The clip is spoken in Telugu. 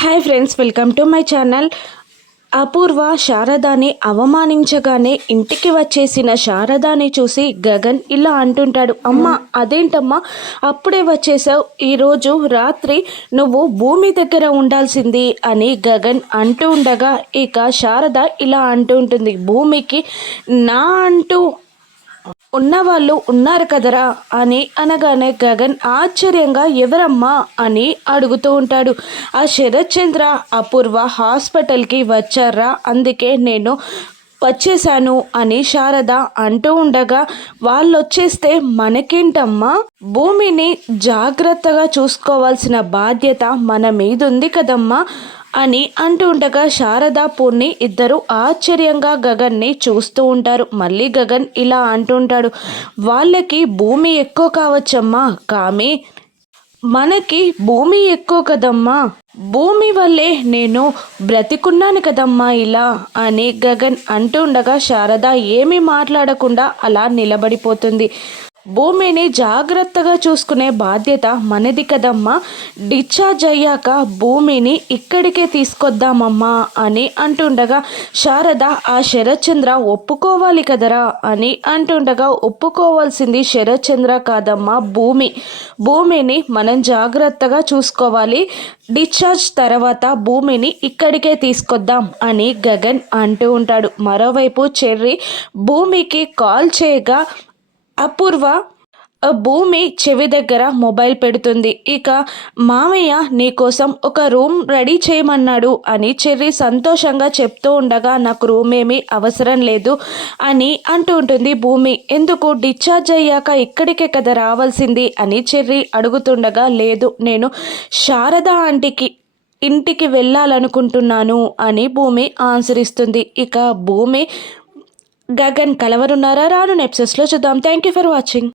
Hi friends, welcome to my channel. Apoorva శారదాని అవమానించగానే ఇంటికి వచ్చేసిన శారదాని చూసి గగన్ ఇలా అంటుంటాడు, అమ్మ అదేంటమ్మా అప్పుడే వచ్చేసావు, ఈరోజు రాత్రి నువ్వు భూమి దగ్గర ఉండాల్సింది అని గగన్ అంటూ ఉండగా ఇక శారద ఇలా అంటూ ఉంటుంది, భూమికి నా అంటూ ఉన్నవాళ్ళు ఉన్నారు కదరా అని అనగానే గగన్ ఆశ్చర్యంగా ఎవరమ్మా అని అడుగుతూ ఉంటాడు. ఆ శరత్ చంద్ర అపూర్వ హాస్పిటల్కి వచ్చారా, అందుకే నేను వచ్చేసాను అని శారద అంటూ ఉండగా, వాళ్ళు వచ్చేస్తే మనకేంటమ్మా, భూమిని జాగ్రత్తగా చూసుకోవాల్సిన బాధ్యత మన మీద ఉంది కదమ్మా అని అంటూ ఉండగా శారదా పూర్ణి ఇద్దరు ఆశ్చర్యంగా గగన్ని చూస్తూ ఉంటారు. మళ్ళీ గగన్ ఇలా అంటుంటాడు, వాళ్ళకి భూమి ఎక్కువ కావచ్చమ్మా, కానీ మనకి భూమి ఎక్కువ కదమ్మా, భూమి వల్లే నేను బ్రతికున్నాను కదమ్మా ఇలా అని గగన్ అంటుండగా శారద ఏమీ మాట్లాడకుండా అలా నిలబడిపోతుంది. భూమిని జాగ్రత్తగా చూసుకునే బాధ్యత మనది కదమ్మా, డిశ్చార్జ్ అయ్యాక భూమిని ఇక్కడికే తీసుకొద్దామమ్మా అని అంటుండగా శారద ఆ శరత్చంద్ర ఒప్పుకోవాలి కదరా అని అంటుండగా, ఒప్పుకోవాల్సింది శరత్చంద్ర కాదమ్మా, భూమిని మనం జాగ్రత్తగా చూసుకోవాలి, డిశ్చార్జ్ తర్వాత భూమిని ఇక్కడికే తీసుకొద్దాం అని గగన్ అంటూ ఉంటాడు. మరోవైపు చెర్రీ భూమికి కాల్ చేయగా అపూర్వ భూమి చెవి దగ్గర మొబైల్ పెడుతుంది. ఇక మామయ్య నీకోసం ఒక రూమ్ రెడీ చేయమన్నాడు అని చెర్రీ సంతోషంగా చెప్తూ ఉండగా, నాకు రూమ్ ఏమీ అవసరం లేదు అని అంటూ ఉంటుంది భూమి. ఎందుకు, డిశ్చార్జ్ అయ్యాక ఇక్కడికే కదా రావాల్సింది అని చెర్రీ అడుగుతుండగా, లేదు నేను శారద ఆంటీకి ఇంటికి వెళ్ళాలనుకుంటున్నాను అని భూమి ఆన్సర్ ఇస్తుంది. ఇక భూమి గగన్ కలవరున్నారా, రాను ఎపిసోడ్స్లో చూద్దాం. Thank you for watching.